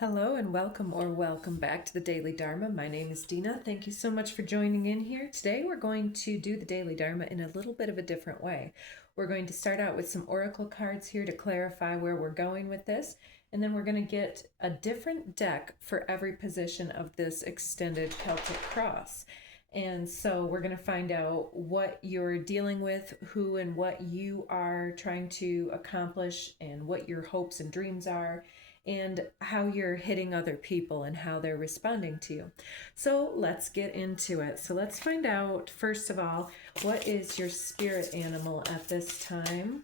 Hello and welcome or welcome back to the Daily Dharma. My name is Dina. Thank you so much for joining in here. Today we're going to do the Daily Dharma in a little bit of a different way. We're going to start out with some oracle cards here to clarify where we're going with this, and then we're going to get a different deck for every position of this extended Celtic cross. And so we're going to find out what you're dealing with, who and what you are trying to accomplish, and what your hopes and dreams are, and how you're hitting other people and how they're responding to you. So let's get into it. So let's find out, first of all, what is your spirit animal at this time?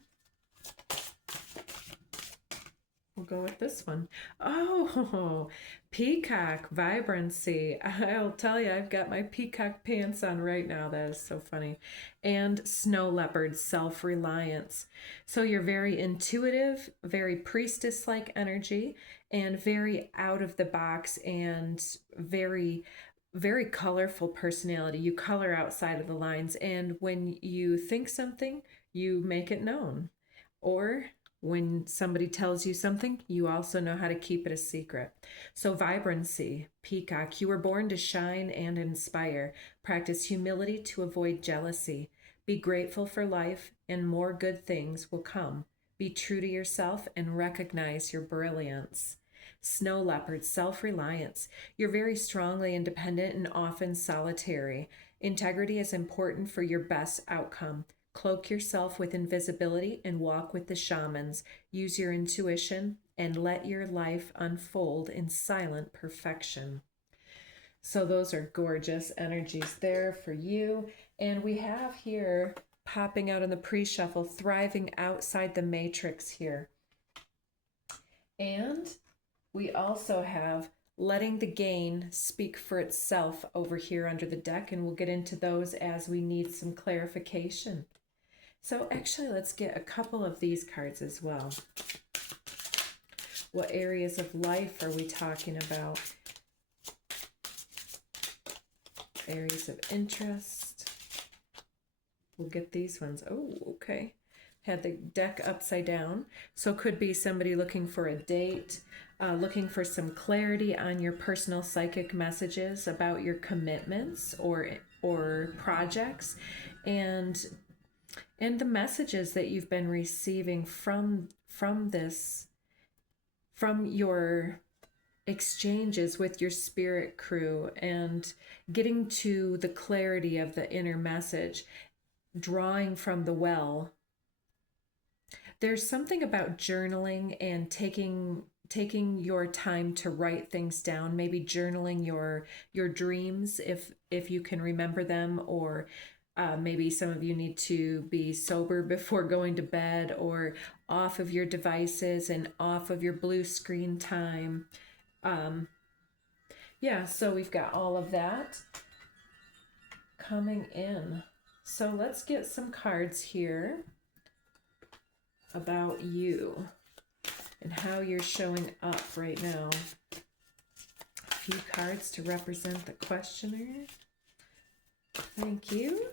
We'll go with this one. Oh, peacock vibrancy. I'll tell you, I've got my peacock pants on right now. That is so funny. And snow leopard self-reliance. So you're very intuitive, very priestess-like energy, and very out of the box and very colorful personality. You color outside of the lines, and when you think something, you make it known. Or when somebody tells you something, you also know how to keep it a secret. So vibrancy, peacock, you were born to shine and inspire. Practice humility to avoid jealousy. Be grateful for life and more good things will come. Be true to yourself and recognize your brilliance. Snow leopard, self-reliance. You're very strongly independent and often solitary. Integrity is important for your best outcome. Cloak yourself with invisibility and walk with the shamans. Use your intuition and let your life unfold in silent perfection. So those are gorgeous energies there for you. And we have here, popping out in the pre-shuffle, thriving outside the matrix here. And we also have letting the gain speak for itself over here under the deck, and we'll get into those as we need some clarification. So actually, let's get a couple of these cards as well. What areas of life are we talking about? Areas of interest. We'll get these ones. Oh, okay. Had the deck upside down. So it could be somebody looking for a date, looking for some clarity on your personal psychic messages about your commitments or projects, and the messages that you've been receiving from your exchanges with your spirit crew, and getting to the clarity of the inner message, drawing from the well. There's something about journaling and taking your time to write things down, maybe journaling your dreams if you can remember them, or maybe some of you need to be sober before going to bed, or off of your devices and off of your blue screen time. Yeah, so we've got all of that coming in. So let's get some cards here about you and how you're showing up right now. A few cards to represent the questioner. Thank you.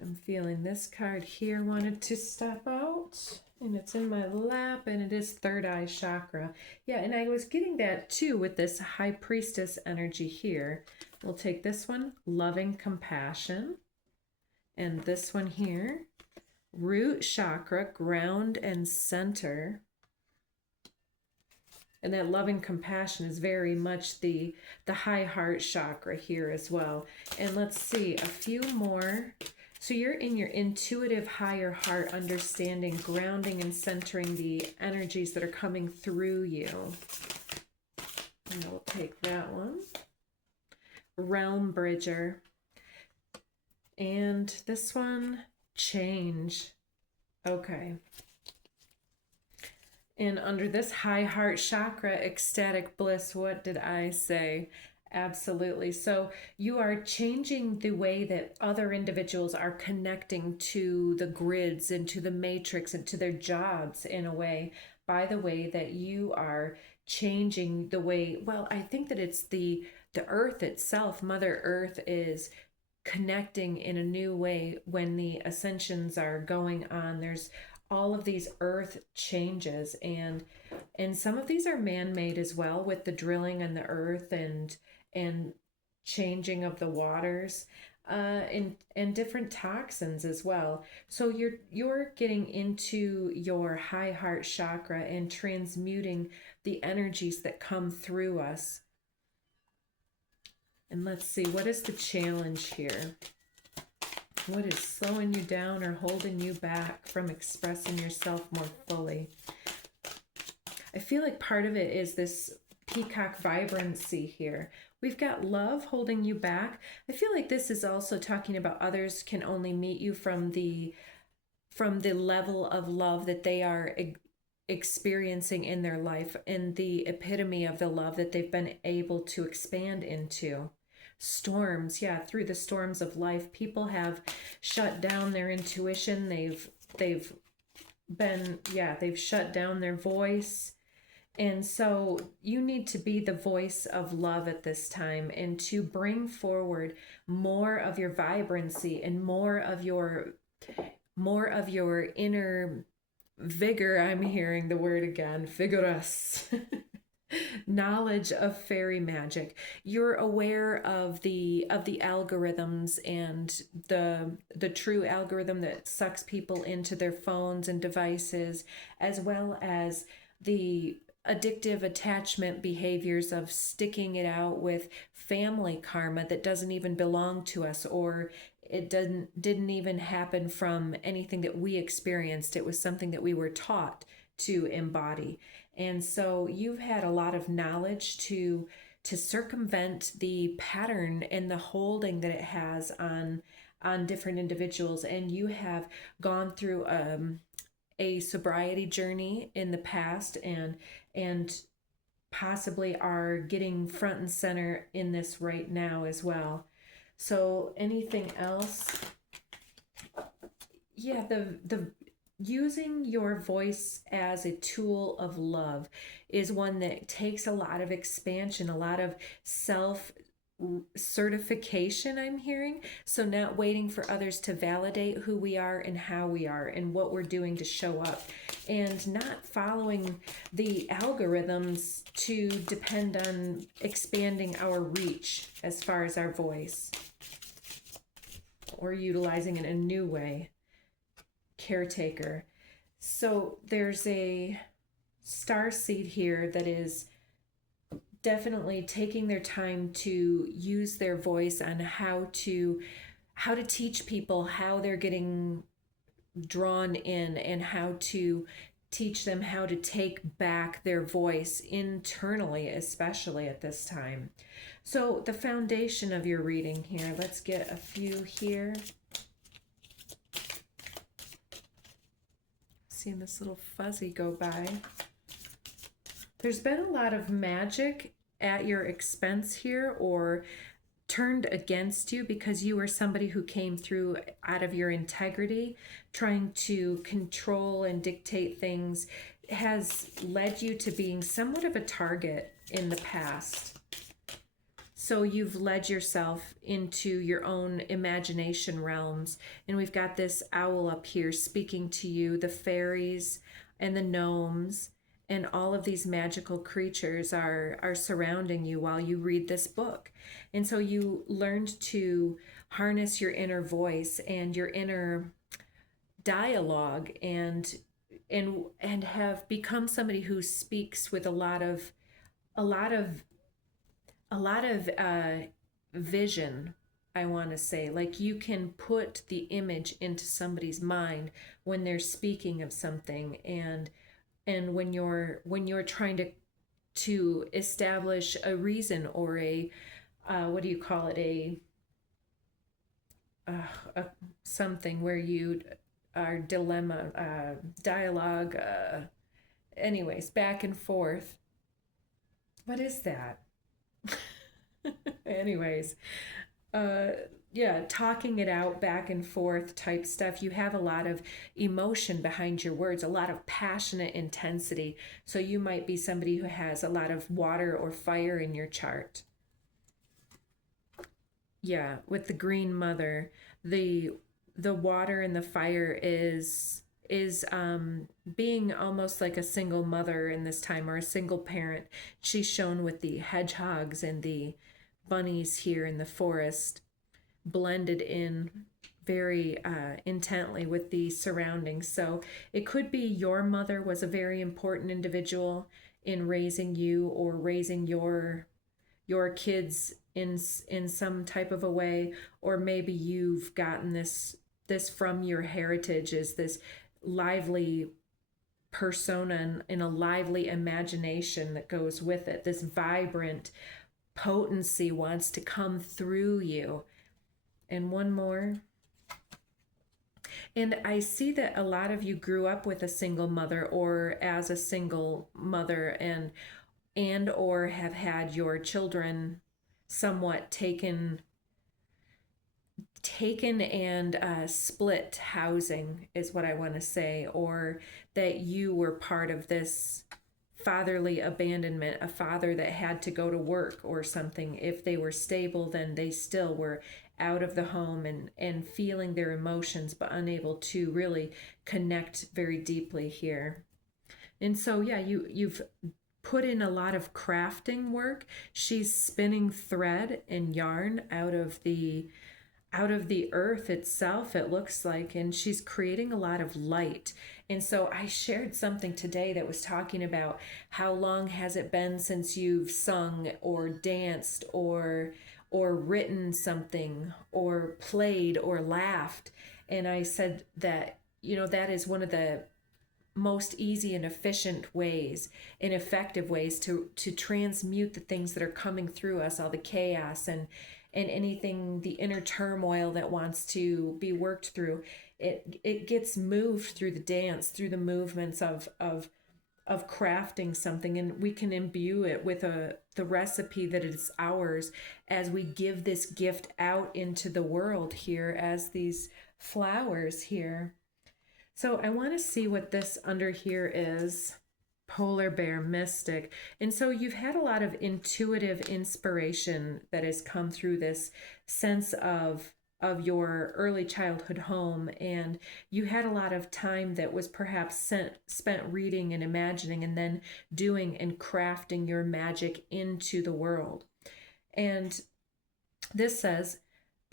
I'm feeling this card here wanted to step out, and it's in my lap, and it is third eye chakra. Yeah, and I was getting that too with this high priestess energy here. We'll take this one, loving compassion, and this one here, root chakra, ground and center. And that loving compassion is very much the high heart chakra here as well. And let's see, a few more. So you're in your intuitive higher heart understanding, grounding and centering the energies that are coming through you. And we'll take that one. Realm Bridger. And this one, change. Okay. And under this high heart chakra, ecstatic bliss, what did I say? Absolutely. So you are changing the way that other individuals are connecting to the grids and to the matrix and to their jobs in a way, by the way that you are changing the way, well, I think that it's the earth itself. Mother Earth is connecting in a new way when the ascensions are going on. There's all of these earth changes, and some of these are man-made as well, with the drilling in the earth and changing of the waters, and different toxins as well. So you're getting into your high heart chakra and transmuting the energies that come through us. And let's see, what is the challenge here? What is slowing you down or holding you back from expressing yourself more fully? I feel like part of it is this peacock vibrancy here. We've got love holding you back. I feel like this is also talking about others can only meet you from the level of love that they are experiencing in their life, and the epitome of the love that they've been able to expand into. Storms, yeah, through the storms of life, people have shut down their intuition. They've shut down their voice. And so you need to be the voice of love at this time, and to bring forward more of your vibrancy and more of your inner vigor. I'm hearing the word again, vigorous. Knowledge of fairy magic. You're aware of the algorithms, and the true algorithm that sucks people into their phones and devices, as well as the addictive attachment behaviors of sticking it out with family karma that doesn't even belong to us, or it didn't even happen from anything that we experienced. It was something that we were taught to embody. And so you've had a lot of knowledge to circumvent the pattern and the holding that it has on different individuals. And you have gone through a sobriety journey in the past, and possibly are getting front and center in this right now as well. So anything else? Yeah, the using your voice as a tool of love is one that takes a lot of expansion, a lot of self certification, I'm hearing. So not waiting for others to validate who we are and how we are and what we're doing to show up, and not following the algorithms to depend on expanding our reach as far as our voice, or utilizing it in a new way. Caretaker. So there's a star seed here that is definitely taking their time to use their voice on how to teach people how they're getting drawn in, and how to teach them how to take back their voice internally, especially at this time. So the foundation of your reading here, let's get a few here. Seeing this little fuzzy go by. There's been a lot of magic at your expense here, or turned against you, because you were somebody who came through out of your integrity. Trying to control and dictate things has led you to being somewhat of a target in the past. So you've led yourself into your own imagination realms. And we've got this owl up here speaking to you, the fairies and the gnomes, and all of these magical creatures are surrounding you while you read this book. And so you learned to harness your inner voice and your inner dialogue, and have become somebody who speaks with a lot of vision. I want to say, like, you can put the image into somebody's mind when they're speaking of something, and when you're trying to establish a reason, or a what do you call it, a something where you are dilemma, dialogue, anyways, back and forth. What is that? Anyways, yeah, talking it out, back and forth type stuff. You have a lot of emotion behind your words, a lot of passionate intensity. So you might be somebody who has a lot of water or fire in your chart. Yeah, with the green mother, the water and the fire is is being almost like a single mother in this time, or a single parent. She's shown with the hedgehogs and the bunnies here in the forest, blended in very intently with the surroundings. So it could be your mother was a very important individual in raising you, or raising your kids in some type of a way, or maybe you've gotten this from your heritage, is this lively persona and a lively imagination that goes with it. This vibrant potency wants to come through you. And one more. And I see that a lot of you grew up with a single mother, or as a single mother, and or have had your children somewhat taken and split housing, is what I want to say, or that you were part of this fatherly abandonment, a father that had to go to work or something. If they were stable, then they still were out of the home and feeling their emotions, but unable to really connect very deeply here. And so, yeah, you've put in a lot of crafting work. She's spinning thread and yarn out of the earth itself, it looks like, and she's creating a lot of light. And so I shared something today that was talking about how long has it been since you've sung or danced or written something or played or laughed. And I said that, that is one of the most easy and efficient ways and effective ways to transmute the things that are coming through us, all the chaos and anything, the inner turmoil that wants to be worked through. It gets moved through the dance, through the movements of crafting something, and we can imbue it with the recipe that is ours as we give this gift out into the world here as these flowers here. So I want to see what this under here is. Polar bear mystic. And so you've had a lot of intuitive inspiration that has come through this sense of your early childhood home, and you had a lot of time that was perhaps spent reading and imagining, and then doing and crafting your magic into the world. And this says,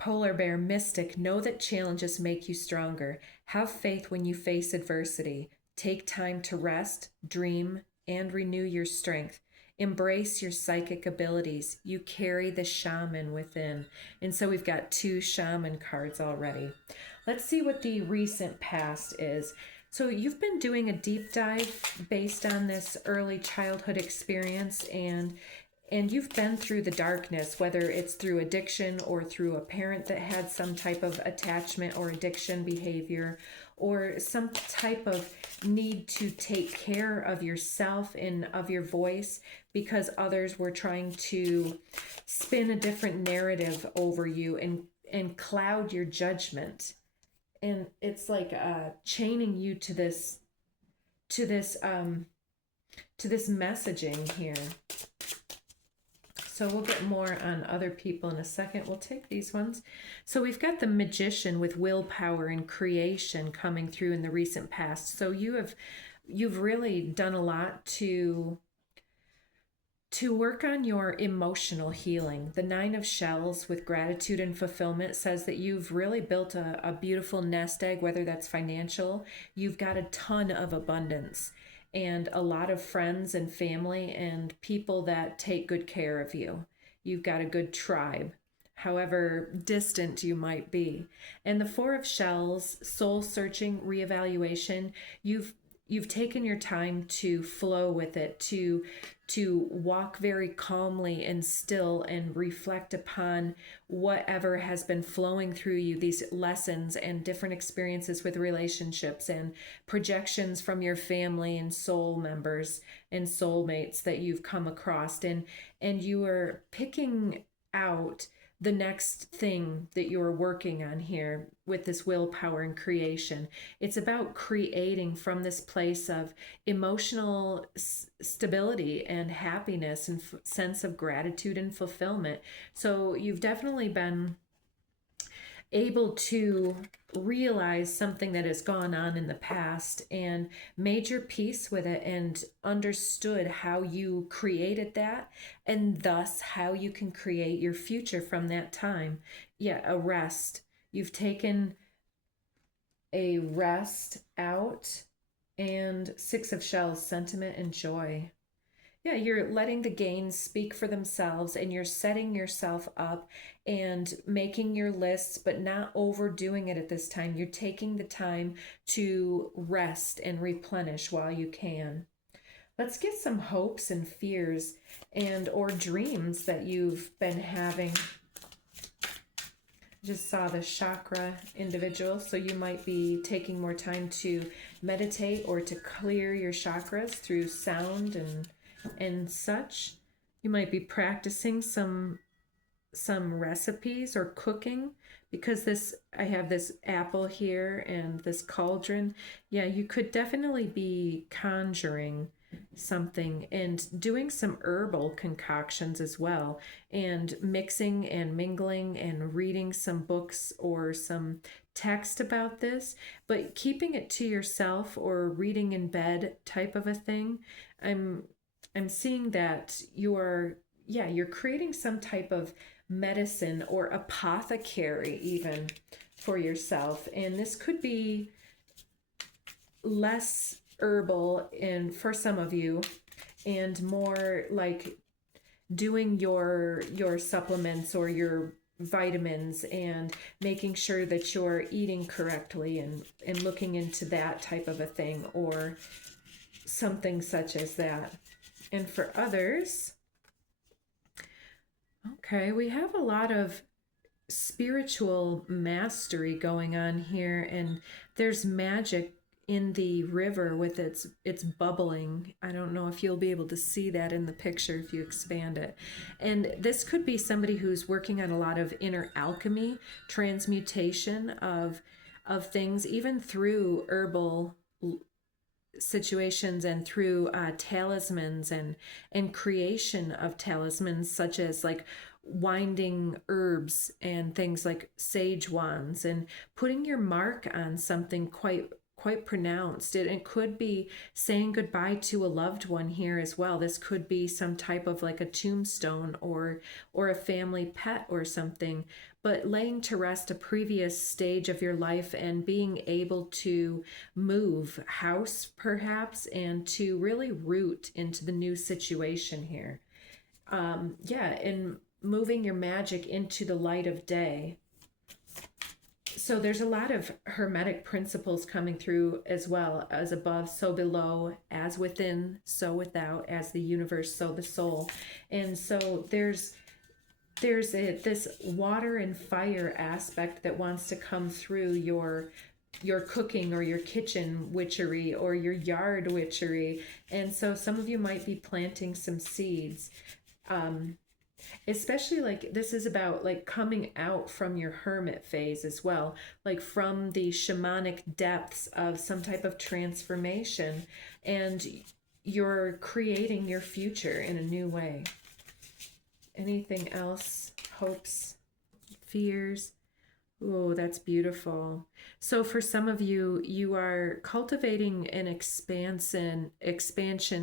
Polar bear mystic, know that challenges make you stronger. Have faith when you face adversity. Take time to rest, dream, and renew your strength. Embrace your psychic abilities. You carry the shaman within. And so we've got 2 shaman cards already. Let's see what the recent past is. So you've been doing a deep dive based on this early childhood experience, and you've been through the darkness, whether it's through addiction or through a parent that had some type of attachment or addiction behavior, or some type of need to take care of yourself and of your voice because others were trying to spin a different narrative over you and cloud your judgment. And it's like chaining you to this messaging here. So we'll get more on other people in a second. We'll take these ones. So we've got the magician with willpower and creation coming through in the recent past. So you've really done a lot to work on your emotional healing. The 9 of shells with gratitude and fulfillment says that you've really built a beautiful nest egg, whether that's financial. You've got a ton of abundance and a lot of friends and family and people that take good care of you. You've got a good tribe, however distant you might be. And the 4 of shells, soul searching, reevaluation, you've taken your time to flow with it, to walk very calmly and still and reflect upon whatever has been flowing through you, these lessons and different experiences with relationships and projections from your family and soul members and soulmates that you've come across, and you are picking out the next thing that you're working on here with this willpower and creation. It's about creating from this place of emotional stability and happiness and sense of gratitude and fulfillment. So you've definitely been able to realize something that has gone on in the past and made your peace with it and understood how you created that and thus how you can create your future from that time. Yeah, a rest. You've taken a rest out, and Six of Shells, sentiment and joy. Yeah, you're letting the gains speak for themselves and you're setting yourself up and making your lists, but not overdoing it at this time. You're taking the time to rest and replenish while you can. Let's get some hopes and fears and or dreams that you've been having. Just saw the chakra individual, so you might be taking more time to meditate or to clear your chakras through sound and such. You might be practicing some recipes or cooking, because I have this apple here and this cauldron. Yeah, you could definitely be conjuring something and doing some herbal concoctions as well, and mixing and mingling and reading some books or some text about this, but keeping it to yourself or reading in bed type of a thing. I'm seeing that you're creating some type of medicine or apothecary even for yourself, and this could be less herbal in for some of you and more like doing your supplements or your vitamins and making sure that you're eating correctly and looking into that type of a thing or something such as that. And for others, okay, we have a lot of spiritual mastery going on here, and there's magic in the river with its bubbling. I don't know if you'll be able to see that in the picture if you expand it. And this could be somebody who's working on a lot of inner alchemy, transmutation of things, even through herbal situations and through talismans and creation of talismans, such as like winding herbs and things like sage wands, and putting your mark on something quite pronounced. It could be saying goodbye to a loved one here as well. This could be some type of like a tombstone or a family pet or something, but laying to rest a previous stage of your life and being able to move house perhaps and to really root into the new situation here. And moving your magic into the light of day. So there's a lot of hermetic principles coming through as well. As above, so below, as within, so without, as the universe, so the soul. And so there's this water and fire aspect that wants to come through your cooking or your kitchen witchery or your yard witchery. And so some of you might be planting some seeds. Especially like this is about like coming out from your hermit phase as well, like from the shamanic depths of some type of transformation, and you're creating your future in a new way. Anything else? Hopes, fears? Oh, that's beautiful. So for some of you, you are cultivating an expansion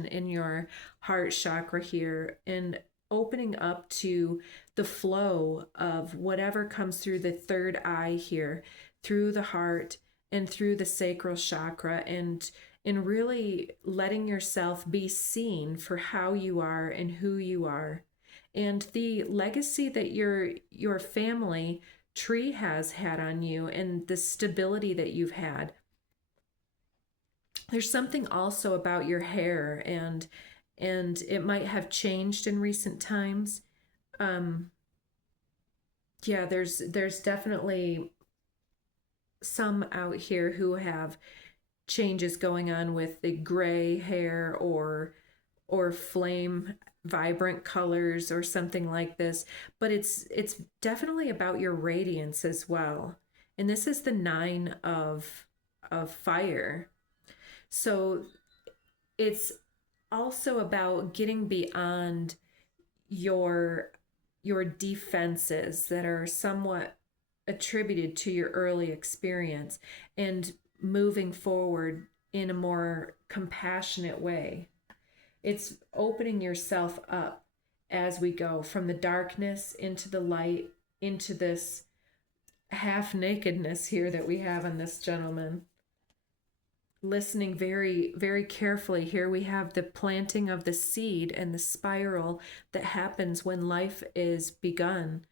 in your heart chakra here, and opening up to the flow of whatever comes through the third eye here, through the heart and through the sacral chakra, and in really letting yourself be seen for how you are and who you are, and the legacy that your family tree has had on you and the stability that you've had. There's something also about your hair, and it might have changed in recent times. Yeah, there's definitely some out here who have changes going on with the gray hair or flame vibrant colors or something like this, but it's definitely about your radiance as well. And this is the 9 of fire. So it's also about getting beyond your defenses that are somewhat attributed to your early experience and moving forward in a more compassionate way. It's opening yourself up as we go from the darkness into the light, into this half nakedness here that we have in this gentleman. Listening very, very carefully. Here we have the planting of the seed and the spiral that happens when life is begun.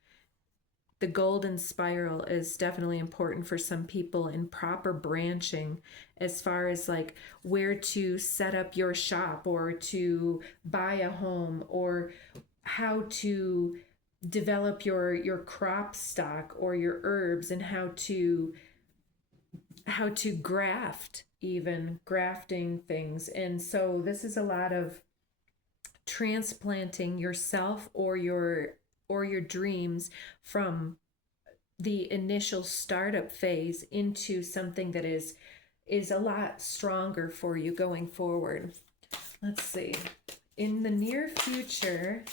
The golden spiral is definitely important for some people in proper branching, as far as like where to set up your shop or to buy a home, or how to develop your crop stock or your herbs, and how to graft, even grafting things. And so this is a lot of transplanting yourself or your dreams from the initial startup phase into something that is a lot stronger for you going forward. Let's see. In the near future,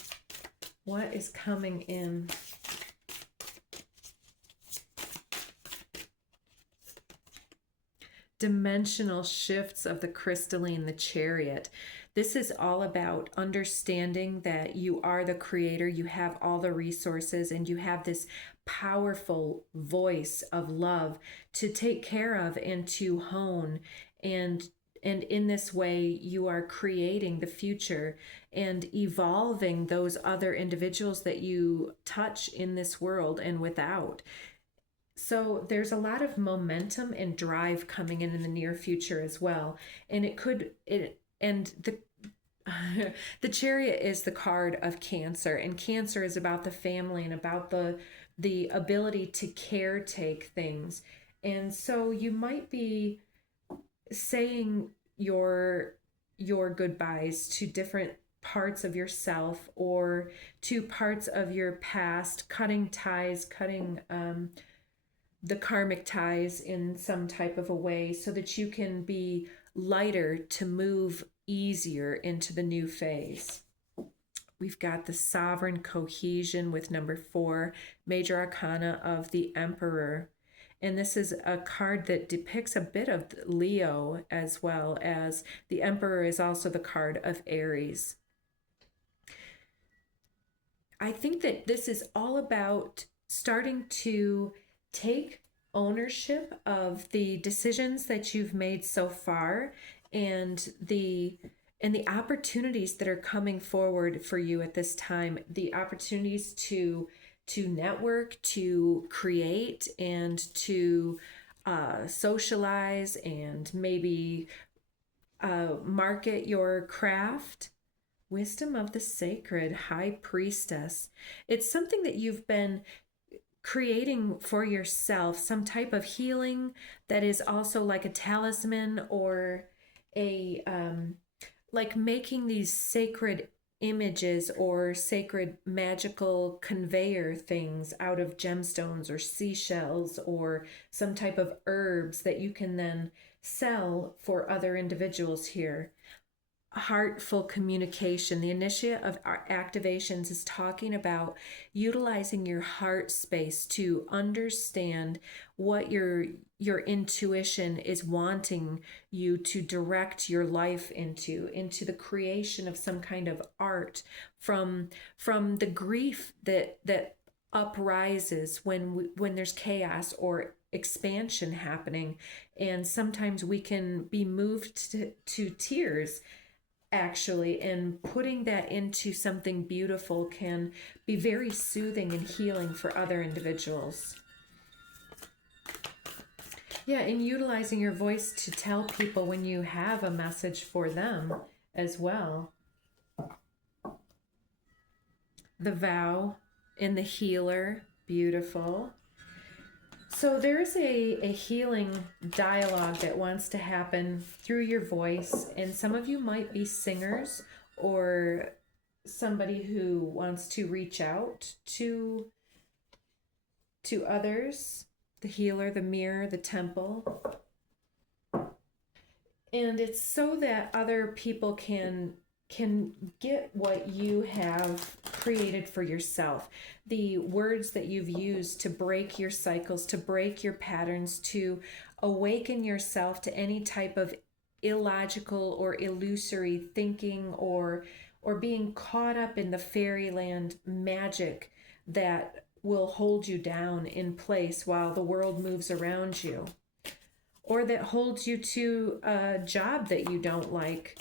what is coming in? Dimensional shifts of the crystalline, the Chariot. This is all about understanding that you are the creator, you have all the resources, and you have this powerful voice of love to take care of and to hone. And in this way, you are creating the future and evolving those other individuals that you touch in this world and without. So there's a lot of momentum and drive coming in the near future as well. And the Chariot is the card of Cancer, and Cancer is about the family and about the ability to caretake things. And so you might be saying your goodbyes to different parts of yourself or to parts of your past, cutting ties, cutting the karmic ties in some type of a way, so that you can be lighter to move easier into the new phase. We've got the sovereign cohesion with number 4, major arcana of the Emperor. And this is a card that depicts a bit of Leo, as well as the Emperor is also the card of Aries. I think that this is all about starting to take ownership of the decisions that you've made so far, and the opportunities that are coming forward for you at this time, the opportunities to network, to create, and to socialize, and maybe market your craft. Wisdom of the Sacred, High Priestess. It's something that you've been creating for yourself, some type of healing that is also like a talisman, or a like making these sacred images or sacred magical conveyor things out of gemstones or seashells or some type of herbs that you can then sell for other individuals here. Heartful communication. The initiate of our activations is talking about utilizing your heart space to understand what your intuition is wanting you to direct your life into the creation of some kind of art, from the grief that uprises when there's chaos or expansion happening. And sometimes we can be moved to tears, actually, and putting that into something beautiful can be very soothing and healing for other individuals. Yeah, and utilizing your voice to tell people when you have a message for them as well. The Vow and the Healer, beautiful. So there's a healing dialogue that wants to happen through your voice, and some of you might be singers or somebody who wants to reach out to others. The Healer, the Mirror, the Temple. And it's so that other people can get what you have created for yourself, the words that you've used to break your cycles, to break your patterns, to awaken yourself to any type of illogical or illusory thinking, or being caught up in the fairyland magic that will hold you down in place while the world moves around you, or that holds you to a job that you don't like,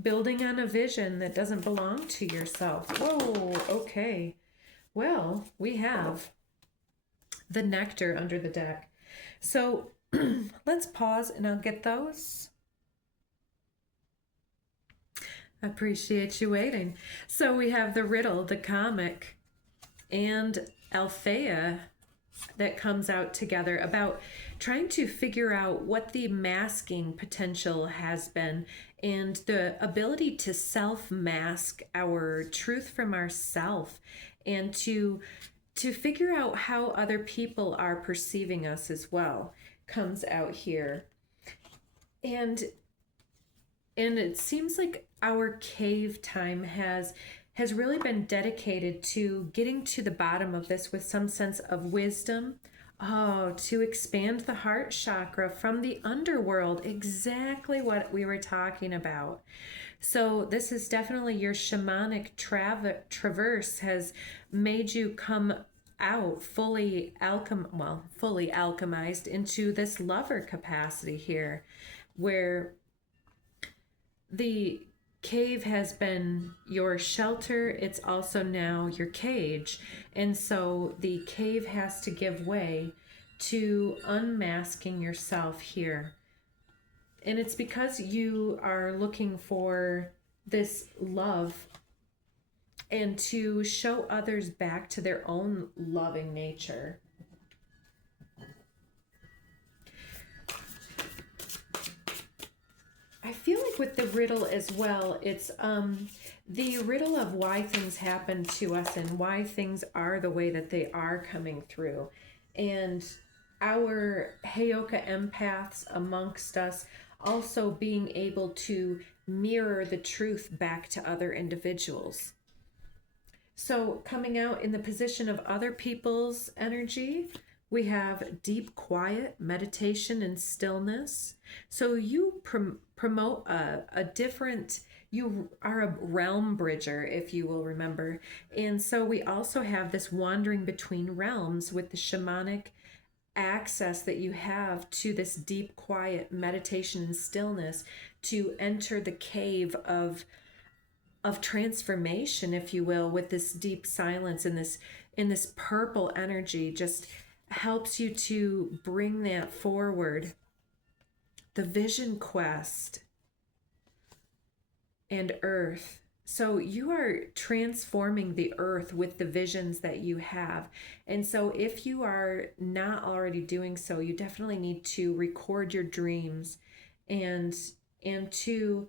building on a vision that doesn't belong to yourself. Whoa, okay. Well, we have the nectar under the deck. So let's pause and I'll get those. I appreciate you waiting. So we have the riddle, the comic, and Althea that comes out together about trying to figure out what the masking potential has been and the ability to self-mask our truth from ourself, and to figure out how other people are perceiving us as well, comes out here. And it seems like our cave time has really been dedicated to getting to the bottom of this with some sense of wisdom. Oh, to expand the heart chakra from the underworld, exactly what we were talking about. So this is definitely your shamanic traverse has made you come out fully alchemized into this lover capacity here, where the cave has been your shelter. It's also now your cage. And so the cave has to give way to unmasking yourself here. And it's because you are looking for this love and to show others back to their own loving nature. I feel like with the riddle as well, it's the riddle of why things happen to us and why things are the way that they are coming through. And our Heyoka empaths amongst us also being able to mirror the truth back to other individuals. So coming out in the position of other people's energy, we have deep quiet, meditation, and stillness. So you promote a different, you are a realm bridger, if you will remember. And so we also have this wandering between realms with the shamanic access that you have to this deep quiet meditation and stillness to enter the cave of transformation, if you will, with this deep silence and this purple energy just helps you to bring that forward. The vision quest and earth. So you are transforming the earth with the visions that you have. And so if you are not already doing so, you definitely need to record your dreams and to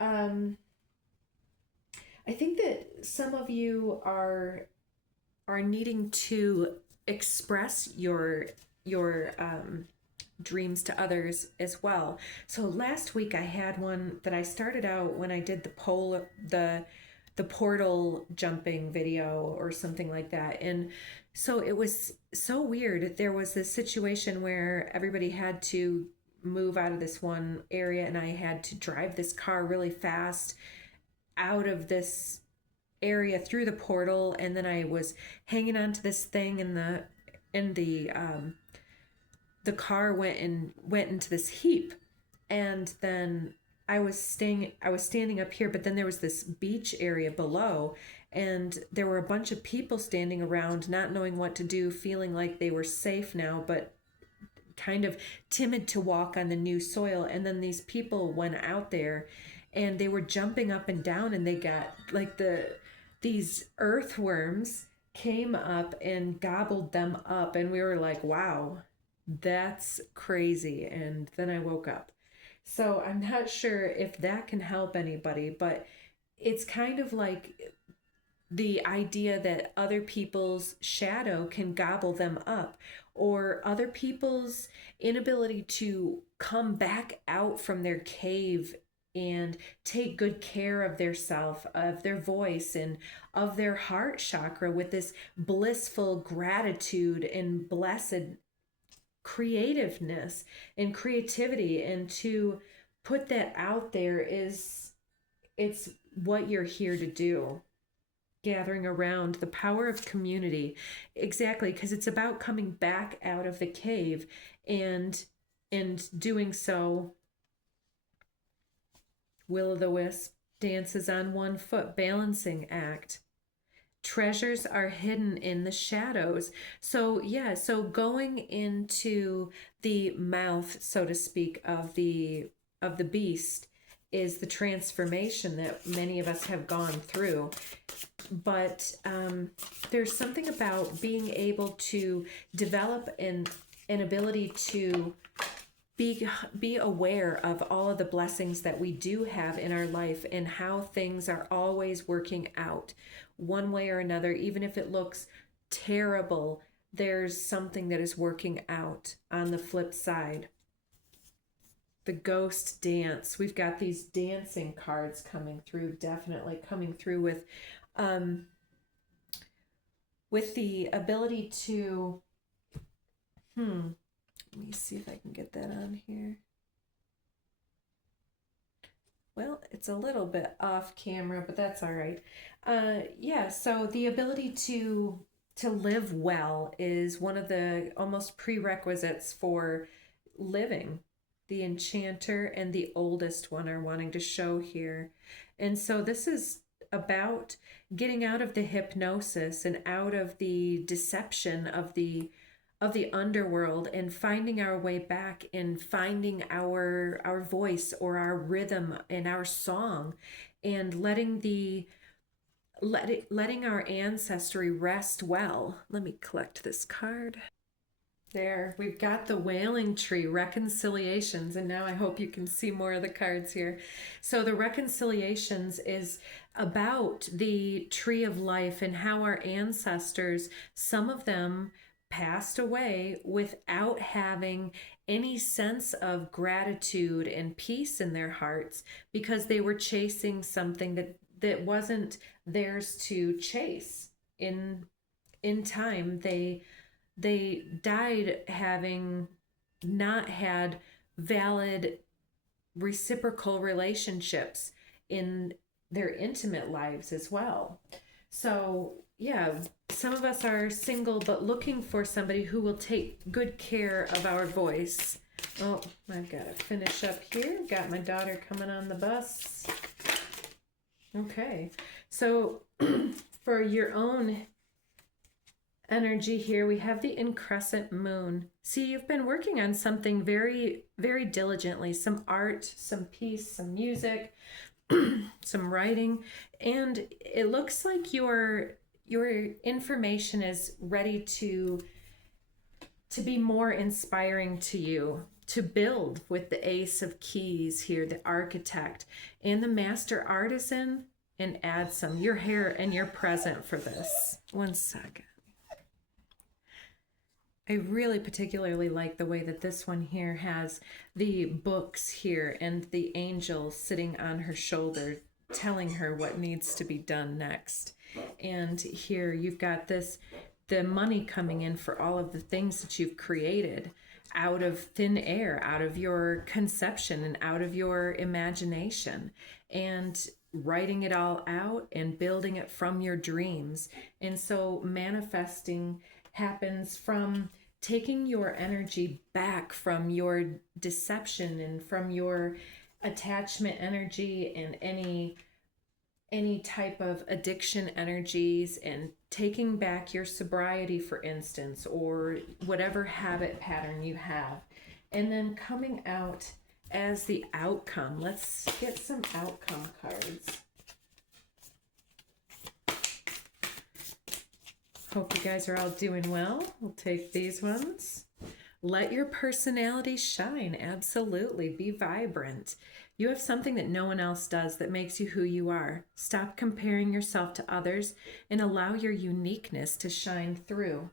I think that some of you are needing to express your dreams to others as well. So last week I had one that I started out when I did the portal jumping video or something like that. And so it was so weird. There was this situation where everybody had to move out of this one area and I had to drive this car really fast out of this area through the portal, and then I was hanging on to this thing and the car went into this heap, and then I was standing up here, but then there was this beach area below, and there were a bunch of people standing around not knowing what to do, feeling like they were safe now but kind of timid to walk on the new soil. And then these people went out there and they were jumping up and down, and they got like these earthworms came up and gobbled them up, and we were like, wow, that's crazy. And then I woke up. So I'm not sure if that can help anybody, but it's kind of like the idea that other people's shadow can gobble them up, or other people's inability to come back out from their cave and take good care of their self, of their voice, and of their heart chakra with this blissful gratitude and blessed creativeness and creativity. And to put that out there is, it's what you're here to do. Gathering around the power of community. Exactly, because it's about coming back out of the cave and doing so. Will-o'-the-wisp dances on one foot, balancing act. Treasures are hidden in the shadows. So yeah, so going into the mouth, so to speak, of the beast is the transformation that many of us have gone through. But there's something about being able to develop an ability to be aware of all of the blessings that we do have in our life and how things are always working out one way or another. Even if it looks terrible, there's something that is working out on the flip side. The ghost dance. We've got these dancing cards coming through, definitely coming through with the ability to, let me see if I can get that on here. Well, it's a little bit off camera, but that's all right. Yeah, so the ability to live well is one of the almost prerequisites for living. The enchanter and the oldest one are wanting to show here. And so this is about getting out of the hypnosis and out of the deception of the underworld and finding our way back and finding our voice or our rhythm and our song, and letting our ancestry rest well. Let me collect this card. There, we've got the Wailing Tree, Reconciliations, and now I hope you can see more of the cards here. So the Reconciliations is about the Tree of Life and how our ancestors, some of them passed away without having any sense of gratitude and peace in their hearts because they were chasing something that wasn't theirs to chase. In time, they died having not had valid reciprocal relationships in their intimate lives as well. So yeah, some of us are single but looking for somebody who will take good care of our voice. Oh, I've got to finish up here. Got my daughter coming on the bus. Okay, so for your own energy here, we have the increscent moon. See, you've been working on something very, very diligently. Some art, some peace, some music, some writing, and it looks like your information is ready to be more inspiring to you, to build with the Ace of Keys here, the Architect, and the Master Artisan, and add some. You're here and you're present for this. One second. I really particularly like the way that this one here has the books here and the angel sitting on her shoulder telling her what needs to be done next. And here you've got the money coming in for all of the things that you've created out of thin air, out of your conception and out of your imagination, and writing it all out and building it from your dreams. And so manifesting happens from taking your energy back from your deception and from your attachment energy and any type of addiction energies, and taking back your sobriety, for instance, or whatever habit pattern you have, and then coming out as the outcome. Let's get some outcome cards. Hope you guys are all doing well. We'll take these ones. Let your personality shine. Absolutely. Be vibrant. You have something that no one else does that makes you who you are. Stop comparing yourself to others and allow your uniqueness to shine through.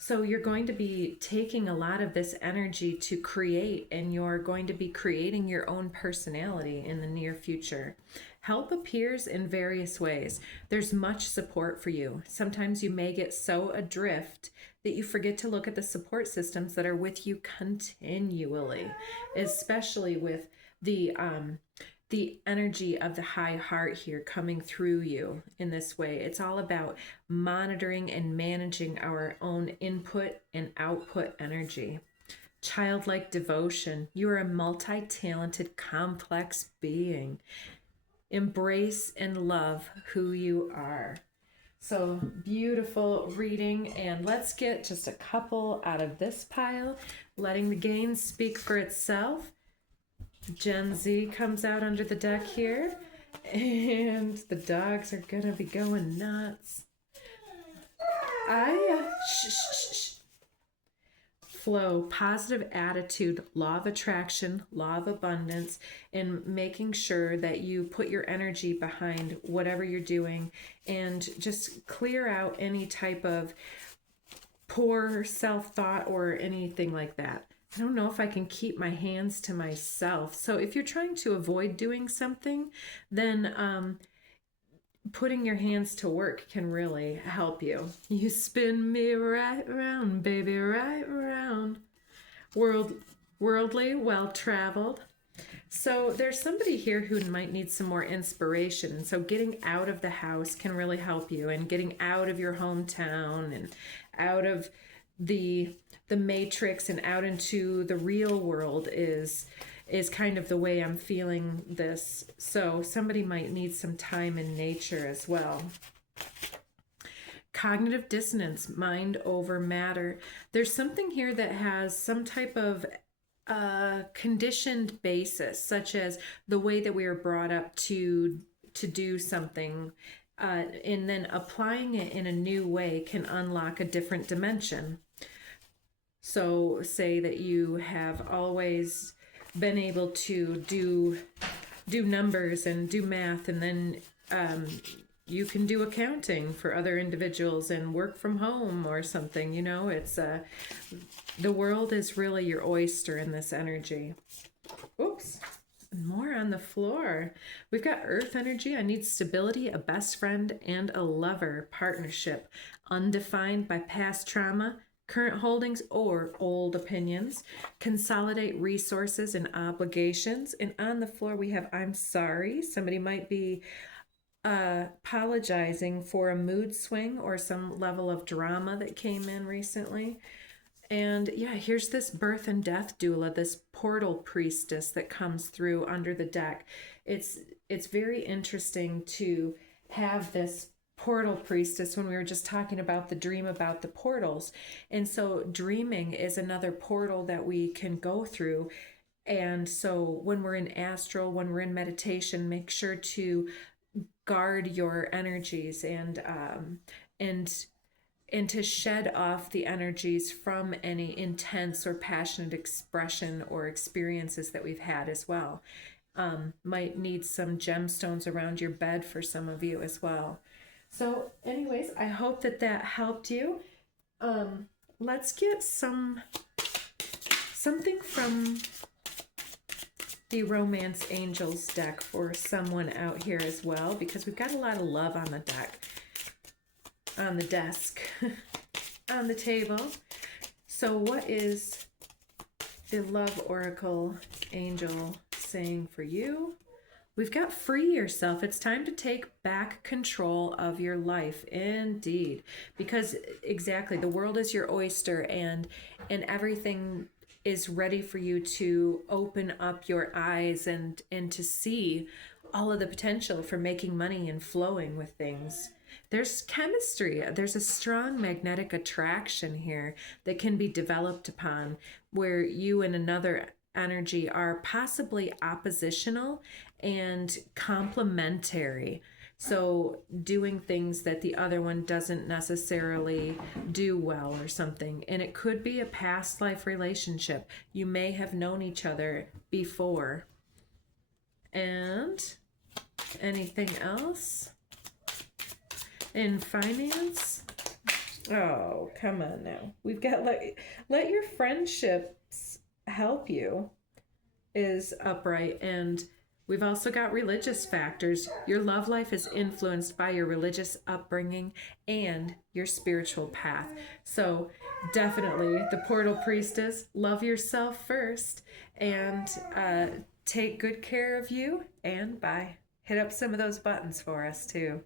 So you're going to be taking a lot of this energy to create, and you're going to be creating your own personality in the near future. Help appears in various ways. There's much support for you. Sometimes you may get so adrift that you forget to look at the support systems that are with you continually, especially with the energy of the high heart here coming through you in this way. It's all about monitoring and managing our own input and output energy. Childlike devotion. You are a multi-talented, complex being. Embrace and love who you are. So beautiful reading, and let's get just a couple out of this pile, letting the gains speak for itself. Gen Z comes out under the deck here, and the dogs are gonna be going nuts. Flow, positive attitude, law of attraction, law of abundance, and making sure that you put your energy behind whatever you're doing and just clear out any type of poor self-thought or anything like that. I don't know if I can keep my hands to myself. So if you're trying to avoid doing something, then putting your hands to work can really help you. You spin me right round, baby, right round. Worldly, well-traveled. So there's somebody here who might need some more inspiration. So getting out of the house can really help you, and getting out of your hometown and out of the matrix and out into the real world is kind of the way I'm feeling this. So somebody might need some time in nature as well. Cognitive dissonance, mind over matter. There's something here that has some type of conditioned basis, such as the way that we were brought up to do something, and then applying it in a new way can unlock a different dimension. So say that you have always been able to do numbers and do math, and then you can do accounting for other individuals and work from home or something. You know, it's the world is really your oyster in this energy. Oops. More on the floor. We've got earth energy. I need stability, a best friend, and a lover partnership, undefined by past trauma, current holdings, or old opinions. Consolidate resources and obligations. And on the floor we have I'm sorry. Somebody might be apologizing for a mood swing or some level of drama that came in recently. And yeah, here's this birth and death doula, this portal priestess that comes through under the deck. It's very interesting to have this portal priestess when we were just talking about the dream about the portals. And so dreaming is another portal that we can go through. And so when we're in astral, when we're in meditation, make sure to guard your energies and to shed off the energies from any intense or passionate expression or experiences that we've had as well. Might need some gemstones around your bed for some of you as well. So anyways, I hope that helped you. Let's get something from the Romance Angels deck for someone out here as well, because we've got a lot of love on the deck, on the desk, on the table. So what is the Love Oracle Angel saying for you? We've got free yourself. It's time to take back control of your life. Indeed. Because exactly, the world is your oyster, and everything is ready for you to open up your eyes and to see all of the potential for making money and flowing with things. There's chemistry. There's a strong magnetic attraction here that can be developed upon, where you and another energy are possibly oppositional and complementary. So doing things that the other one doesn't necessarily do well or something. And it could be a past life relationship. You may have known each other before. And anything else? In finance, Oh, come on now. We've got let your friendships help you is upright, and we've also got religious factors. Your love life is influenced by your religious upbringing and your spiritual path. So definitely the portal priestess, love yourself first and take good care of you, and bye. Hit up some of those buttons for us too.